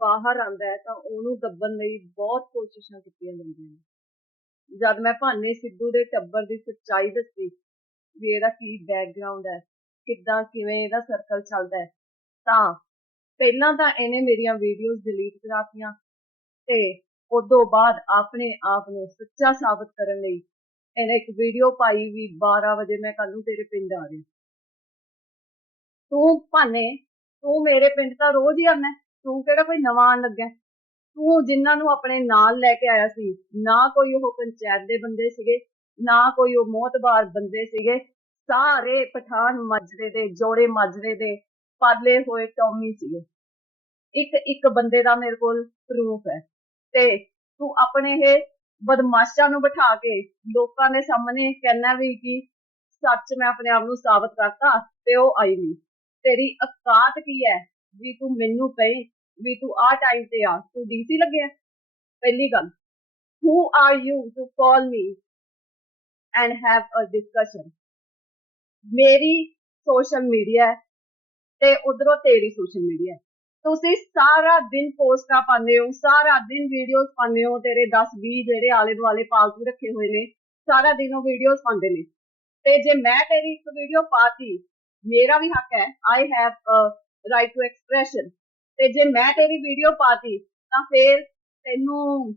ਬਾਹਰ ਆਂਦਾ ਹੈ ਤਾਂ ਉਹਨੂੰ ਦੱਬਣ ਲਈ ਬਹੁਤ ਕੋਸ਼ਿਸ਼ਾਂ ਕੀਤੀਆਂ ਜਾਂਦੀਆਂ ਨੇ। ਜਦ ਮੈਂ ਭਾਨੇ ਸਿੱਧੂ ਦੇ ਟੱਬਰ ਦੀ ਸੱਚਾਈ ਦੱਸੀ ਵੀ ਇਹਦਾ ਕੀ ਬੈਕਗ੍ਰਾਉਂਡ ਹੈ, ਕਿੱਦਾਂ ਕਿਵੇਂ ਇਹਦਾ ਸਰਕਲ ਚੱਲਦਾ ਹੈ, ਤਾਂ ਪਹਿਲਾਂ ਤਾਂ ਇਹਨੇ ਮੇਰੀਆਂ ਵੀਡੀਓਜ਼ ਡਿਲੀਟ ਕਰਾਤੀਆਂ ਤੇ ਉਦੋਂ ਬਾਅਦ ਆਪਣੇ ਆਪ ਨੂੰ ਸੱਚਾ ਸਾਬਤ ਕਰਨ ਲਈ ਇਹਨੇ ਇੱਕ ਵੀਡੀਓ ਪਾਈ ਵੀ 12 ਵਜੇ ਮੈਂ ਕੱਲ ਨੂੰ ਤੇਰੇ ਪਿੰਡ ਆ ਰਹੀ। ਤੂੰ ਭਾਨੇ, ਤੂੰ ਮੇਰੇ ਪਿੰਡ ਤਾਂ ਰੋਜ਼ ਹੀ ਆਉਂਦਾ ਤੂੰ ਕਿਹੜਾ ਕੋਈ ਨਵਾਂ ਆਉਣ ਲੱਗਾ ਤੂੰ ਜਿਨ੍ਹਾਂ ਨੂੰ ਆਪਣੇ ਨਾਲ ਲੈ ਕੇ ਆਇਆ ਸੀ, ਨਾ ਕੋਈ ਉਹ ਪੰਚਾਇਤ ਦੇ ਬੰਦੇ ਸੀਗੇ, ਨਾ ਕੋਈ ਉਹ ਮੋਤਬਾਰ ਬੰਦੇ ਸੀਗੇ, ਸਾਰੇ ਪਠਾਨ ਮਾਜਰੇ ਦੇ, ਜੋੜੇ ਮਾਜਰੇ ਦੇ ਪਾਲੇ ਹੋਏ ਟੌਮੀ ਸੀਗੇ। ਇੱਕ ਇੱਕ ਬੰਦੇ ਦਾ ਮੇਰੇ ਕੋਲ ਪ੍ਰੂਫ ਹੈ ਤੇ ਤੂੰ ਆਪਣੇ ਇਹ ਬਦਮਾਸ਼ਾਂ ਨੂੰ ਬਿਠਾ ਕੇ ਲੋਕਾਂ ਦੇ ਸਾਹਮਣੇ ਕਹਿਣਾ ਵੀ ਕਿ ਸੱਚ ਮੈਂ ਆਪਣੇ ਆਪ ਨੂੰ ਸਾਬਤ ਕਰਤਾ ਤੇ ਉਹ ਆਈ ਨਹੀਂ। ਤੇਰੀ ਔਕਾਤ ਕੀ ਹੈ ਵੀ ਤੂੰ ਮੈਨੂੰ ਕਹੇ ਵੀ ਤੂੰ ਆ ਟਾਈਮ ਤੇ ਆ, ਤੂੰ ਡੀਸੀ ਲੱਗਿਆ ਪਹਿਲੀ ਗੱਲ, who are you to call me and have a discussion? ਮੇਰੀ ਸੋਸ਼ਲ ਮੀਡੀਆ ਤੇ ਉਧਰੋਂ ਤੇਰੀ ਸੋਸ਼ਲ ਮੀਡੀਆ ਤੁਸੀਂ ਸਾਰਾ ਦਿਨ ਪੋਸਟਾਂ ਪਾਉਂਦੇ ਹੋ, ਸਾਰਾ ਦਿਨ ਵੀਡੀਓਜ਼ ਪਾਉਂਦੇ ਹੋ, ਤੇਰੇ 10 20 ਜਿਹੜੇ ਆਲੇ ਦੁਆਲੇ ਪਾਲਤੂ ਰੱਖੇ ਹੋਏ ਨੇ, ਸਾਰਾ ਦਿਨ ਉਹ ਵੀਡੀਓਜ਼ ਪਾਉਂਦੇ ਨੇ। ਤੇ ਜੇ ਮੈਂ ਤੇਰੀ ਇੱਕ ਵੀਡੀਓ ਪਾਤੀ, ਮੇਰਾ ਵੀ ਹੱਕ ਹੈ I have right to expression ਤੇ ਜੇ ਮੈਂ ਤੇਰੀ ਵੀਡੀਓ ਪਾਤੀ, ਤਾਂ ਫਿਰ ਤੈਨੂੰ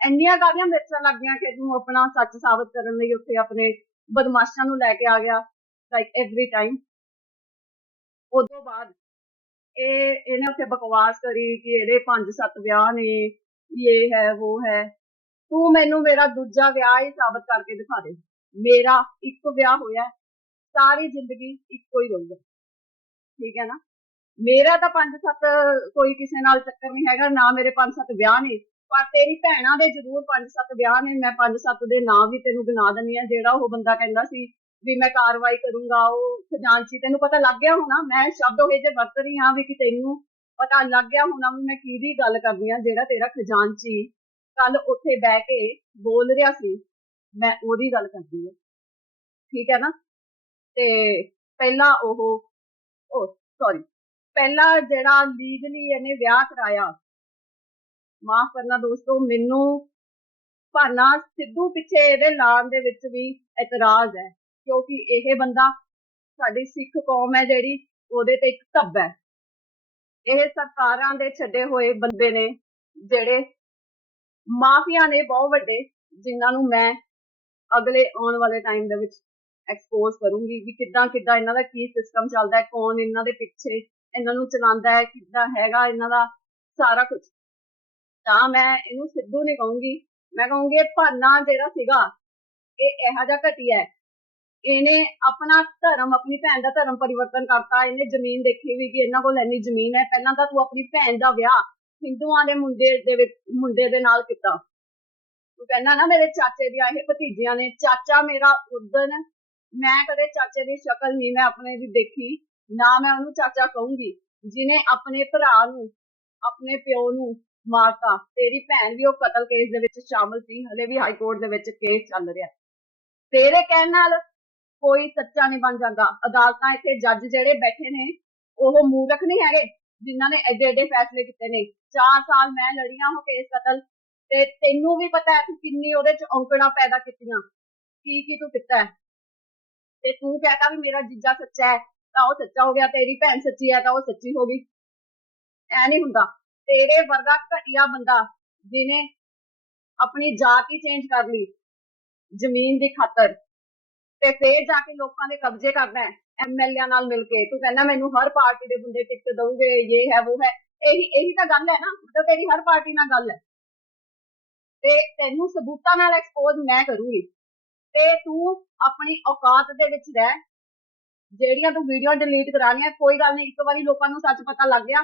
ਇੰਨੀਆਂ ਗਾਲੀਆਂ ਮਿਰਚਾਂ ਲੱਗੀਆਂ ਕਿ ਤੂੰ ਆਪਣਾ ਸੱਚ ਸਾਬਤ ਕਰਨ ਲਈ ਉੱਥੇ ਆਪਣੇ ਬਦਮਾਸ਼ਾਂ ਨੂੰ ਲੈ ਕੇ ਆ ਗਿਆ ਲਾਈਕ ਐਵਰੀ ਟਾਈਮ ਉਦੋਂ ਬਾਅਦ ਇਹ, ਇਹਨੇ ਉੱਥੇ ਬਕਵਾਸ ਕਰੀ ਕਿ ਇਹਦੇ ਪੰਜ ਸੱਤ ਵਿਆਹ ਨੇ ਇਹ ਹੈ, ਉਹ ਹੈ। ਤੂੰ ਮੈਨੂੰ ਮੇਰਾ ਦੂਜਾ ਵਿਆਹ ਹੀ ਸਾਬਤ ਕਰਕੇ ਦਿਖਾ ਦੇ। ਮੇਰਾ ਇੱਕ ਵਿਆਹ ਹੋਇਆ, ਸਾਰੀ ਜ਼ਿੰਦਗੀ ਇੱਕੋ ਹੀ ਰਹੂਗਾ। ਠੀਕ ਹੈ ਨਾ? ਮੇਰਾ ਤਾਂ ਪੰਜ ਸੱਤ ਕੋਈ ਕਿਸੇ ਨਾਲ ਚੱਕਰ ਨਹੀਂ ਹੈਗਾ, ਨਾ ਮੇਰੇ ਪੰਜ ਸੱਤ ਵਿਆਹ ਨੇ। ਪਰ ਤੇਰੀ ਭੈਣਾਂ ਦੇ ਜ਼ਰੂਰ ਪੰਜ ਸੱਤ ਵਿਆਹ ਨੇ, ਮੈਂ ਪੰਜ ਸੱਤ ਦੇ ਨਾਂ ਵੀ ਤੈਨੂੰ ਗਿਣਾ ਦਿੰਦੀ ਆ ਜਿਹੜਾ ਉਹ ਬੰਦਾ ਕਹਿੰਦਾ ਸੀ ਵੀ ਮੈਂ ਕਾਰਵਾਈ ਕਰੂੰਗਾ, ਉਹ ਖਜ਼ਾਨਚੀ ਤੈਨੂੰ ਪਤਾ ਲੱਗ ਗਿਆ ਹੋਣਾ, ਮੈਂ ਸ਼ਬਦ ਉਹ ਜੇ ਵਰਤ ਰਹੀ ਹਾਂ ਵੀ ਕਿ ਤੈਨੂੰ ਪਤਾ ਲੱਗ ਗਿਆ ਹੋਣਾ ਵੀ ਮੈਂ ਕਿਹਦੀ ਗੱਲ ਕਰਦੀ ਆ ਜਿਹੜਾ ਤੇਰਾ ਖਜ਼ਾਨਚੀ ਕੱਲ ਉੱਥੇ ਬਹਿ ਕੇ ਬੋਲ ਰਿਹਾ ਸੀ, ਮੈਂ ਉਹਦੀ ਗੱਲ ਕਰਦੀ ਆ ਠੀਕ ਹੈ ਨਾ? ਤੇ ਪਹਿਲਾਂ ਉਹ ਉਹ ਸੌਰੀ ਪਹਿਲਾ ਜਿਹੜਾ ਲੀਗਲੀ ਇਹਨੇ ਵਿਆਹ ਕਰਾਇਆ। ਮਾਫ ਕਰਨਾ ਦੋਸਤੋ, ਮੈਨੂੰ ਭਾਨਾ ਸਿੱਧੂ ਪਿੱਛੇ ਇਹਦੇ ਲਾਣ ਦੇ ਵਿੱਚ ਵੀ ਇਤਰਾਜ਼ ਹੈ, ਕਿਉਂਕਿ ਇਹ ਬੰਦਾ ਸਾਡੀ ਸਿੱਖ ਕੌਮ ਹੈ ਜਿਹੜੀ, ਉਹਦੇ ਤੇ ਇੱਕ ਧੱਬ ਹੈ। ਇਹ ਸਰਕਾਰਾਂ ਦੇ ਛੱਡੇ ਹੋਏ ਬੰਦੇ ਨੇ, ਜਿਹੜੇ ਮਾਫੀਆ ਨੇ ਬਹੁਤ ਵੱਡੇ, ਜਿਨ੍ਹਾਂ ਨੂੰ ਮੈਂ ਅਗਲੇ ਆਉਣ ਵਾਲੇ ਟਾਈਮ ਦੇ ਵਿੱਚ ਐਕਸਪੋਜ਼ ਕਰੂੰਗੀ ਵੀ ਕਿੱਦਾਂ ਕਿੱਦਾਂ ਇਹਨਾਂ ਦਾ ਕੀ ਸਿਸਟਮ ਚੱਲਦਾ ਹੈ, ਕੌਣ ਇਹਨਾਂ ਦੇ ਪਿੱਛੇ ਇਹਨਾਂ ਨੂੰ ਚਲਾਉਂਦਾ ਹੈ ਕਿੱਦਾਂ ਹੈਗਾ, ਇਹਨਾਂ ਦਾ ਸਾਰਾ ਕੁਝ ਤਾਂ ਮੈਂ ਇਹਨੂੰ ਸਿੱਧੂ ਨਹੀਂ ਕਹੂੰਗੀ। ਮੈਂ ਕਹੂੰਗੀ, ਇਹ ਭਾਨਾ ਜਿਹੜਾ ਸੀਗਾ, ਇਹ ਇਹੋ ਜਿਹਾ ਘਟੀਆ ਹੈ। ਇਹਨੇ ਆਪਣਾ ਧਰਮ, ਆਪਣੀ ਭੈਣ ਦਾ ਧਰਮ ਪਰਿਵਰਤਨ ਕਰਤਾ। ਇਹਨੇ ਜ਼ਮੀਨ ਦੇਖੀ ਵੀ ਕਿ ਇਹਨਾਂ ਕੋਲ ਇੰਨੀ ਜ਼ਮੀਨ ਹੈ। ਪਹਿਲਾਂ ਤਾਂ ਤੂੰ ਆਪਣੀ ਭੈਣ ਦਾ ਵਿਆਹ ਹਿੰਦੂਆਂ ਦੇ ਮੁੰਡੇ ਦੇ ਵਿੱਚ, ਮੁੰਡੇ ਦੇ ਨਾਲ ਕੀਤਾ। ਤੂੰ ਕਹਿੰਦਾ ਨਾ ਮੇਰੇ ਚਾਚੇ ਦੀਆਂ ਇਹ ਭਤੀਜੀਆਂ ਨੇ, ਚਾਚਾ ਮੇਰਾ ਉਦਨ, ਮੈਂ ਕਦੇ ਚਾਚੇ ਦੀ ਸ਼ਕਲ ਨਹੀਂ, ਮੈਂ ਆਪਣੇ ਦੀ ਦੇਖੀ। ਨਾ ਮੈਂ ਉਹਨੂੰ ਚਾਚਾ ਕਹੂੰਗੀ ਜਿਨੇ ਆਪਣੇ ਭਰਾ ਨੂੰ, ਆਪਣੇ ਪਿਓ ਨੂੰ ਮਾਰਤਾ, ਤੇਰੀ ਭੈਣ ਵੀ ਉਹ ਕਤਲ ਕੇਸ ਦੇ ਵਿੱਚ ਸ਼ਾਮਲ ਸੀ, ਹਲੇ ਵੀ ਹਾਈ ਕੋਰਟ ਦੇ ਵਿੱਚ ਕੇਸ ਚੱਲ ਰਿਹਾ। ਤੇਰੇ ਕਹਿਣ ਨਾਲ ਕੋਈ ਸੱਚਾ ਨਹੀਂ ਬਣ ਜਾਂਦਾ। ਅਦਾਲਤਾਂ ਇੱਥੇ ਜੱਜ ਜਿਹੜੇ ਬੈਠੇ ਨੇ, ਉਹ ਮੂਰਖ ਨਹੀਂ ਹੈਗੇ, ਜਿਨ੍ਹਾਂ ਨੇ ਐਡੇ ਐਡੇ ਫੈਸਲੇ ਕੀਤੇ ਨੇ। 4 ਸਾਲ ਮੈਂ ਲੜੀਆਂ ਹੋ ਕੇਸ ਕਤਲ, ਤੇ ਤੈਨੂੰ ਵੀ ਪਤਾ ਹੈ ਕਿ ਕਿੰਨੀ ਉਹਦੇ ਚ ਔਂਕੜਾਂ ਪੈਦਾ ਕੀਤੀਆਂ। ਕੀ ਕੀ ਤੂੰ ਕੀਤਾ ਤੇ ਤੂੰ ਕਹਤਾ ਵੀ ਮੇਰਾ ਜੀਜਾ ਸੱਚਾ ਹੈ। ਤਾਂ ਉਹ ਸੱਚਾ ਹੋ ਗਿਆ, ਤੇਰੀ ਭੈਣ ਸੱਚੀ ਹੈ ਤਾਂ ਉਹ ਸੱਚੀ ਹੋ ਗਈ। ਐ ਨਹੀਂ ਹੁੰਦਾ। ਤੇਰੇ ਵਰਗਾ ਘਟੀਆ ਬੰਦਾ ਜਿਹਨੇ ਆਪਣੀ ਜਾਤ ਹੀ ਚੇਂਜ ਕਰ ਲਈ, ਜ਼ਮੀਨ ਦੀ ਖਾਤਰ, ਤੇ ਫੇਰ ਜਾ ਕੇ ਲੋਕਾਂ ਦੇ ਕਬਜ਼ੇ ਕਰਦਾ ਹੈ ਐਮਐਲਏ ਨਾਲ ਮਿਲ ਕੇ। ਤੂੰ ਕਹਿੰਦਾ, ਮੈਨੂੰ ਹਰ ਪਾਰਟੀ ਦੇ ਬੰਦੇ ਟਿਕਟ ਦਊਗੇ, ਇਹ ਹੈ, ਉਹ ਹੈ। ਇਹੀ ਇਹੀ ਤਾਂ ਗੱਲ ਹੈ ਨਾ। ਮਤਲਬ ਤੇਰੀ ਹਰ ਪਾਰਟੀ ਨਾਲ ਗੱਲ ਹੈ। ਤੇ ਤੈਨੂੰ ਸਬੂਤਾਂ ਨਾਲ ਐਕਸਪੋਜ਼ ਮੈਂ ਕਰੂੰਗੀ। ਤੇ ਤੂੰ ਆਪਣੀ ਔਕਾਤ ਦੇ ਵਿੱਚ ਰਹਿ। ਜਿਹੜੀਆਂ ਤੂੰ ਵੀਡੀਓ ਡਿਲੀਟ ਕਰਾਣੀਆਂ, ਕੋਈ ਗੱਲ ਨਹੀਂ, ਇੱਕ ਵਾਰੀ ਲੋਕਾਂ ਨੂੰ ਸੱਚ ਪਤਾ ਲੱਗ ਗਿਆ,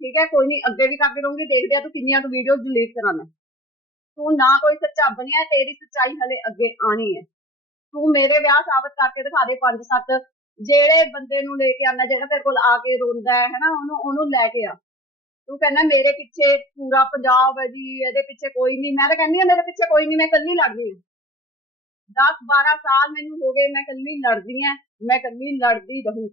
ਠੀਕ ਹੈ, ਕੋਈ ਨਹੀਂ, ਅੱਗੇ ਵੀ ਕਰਦੇ ਰਹੂੰਗੀ, ਦੇਖਦੇ ਆ ਤੂੰ ਕਿੰਨੀਆਂ ਤੂੰ ਵੀਡੀਓ ਡਿਲੀਟ ਕਰਾਣਾ ਤੂੰ ਨਾ ਕੋਈ ਸੱਚਾ ਬਣਿਆ ਤੇਰੀ ਸੱਚਾਈ ਹਲੇ ਅੱਗੇ ਆਣੀ ਹੈ। ਤੂੰ ਮੇਰੇ ਵਿਆਹ ਸਾਬਤ ਕਰਕੇ ਦਿਖਾ ਦੇ ਪੰਜ ਸੱਤ, ਜਿਹੜੇ ਬੰਦੇ ਨੂੰ ਲੈ ਕੇ ਆਣਾ ਜਿਹੜਾ ਤੇਰੇ ਕੋਲ ਆ ਕੇ ਰੋਂਦਾ ਹੈ, ਹਨਾ, ਉਹਨੂੰ ਉਹਨੂੰ ਲੈ ਕੇ ਆ। ਤੂੰ ਕਹਿੰਦਾ ਮੇਰੇ ਪਿੱਛੇ ਪੂਰਾ ਪੰਜਾਬ ਹੈ ਜੀ, ਇਹਦੇ ਪਿੱਛੇ ਕੋਈ ਨਹੀਂ, ਮੈਂ ਤਾਂ ਕਹਿੰਦੀ ਆ ਮੇਰੇ ਪਿੱਛੇ ਕੋਈ ਨਹੀਂ, ਮੈਂ ਇਕੱਲੀ ਲੜਦੀ ਹਾਂ। 10 12 ਸਾਲ ਮੈਨੂੰ ਹੋ ਗਏ ਮੈਂ ਕੱਲੀ ਲੜਦੀ ਹਾਂ ਮੈਂ ਕੱਲੀ ਲੜਦੀ ਰਹੂੰ।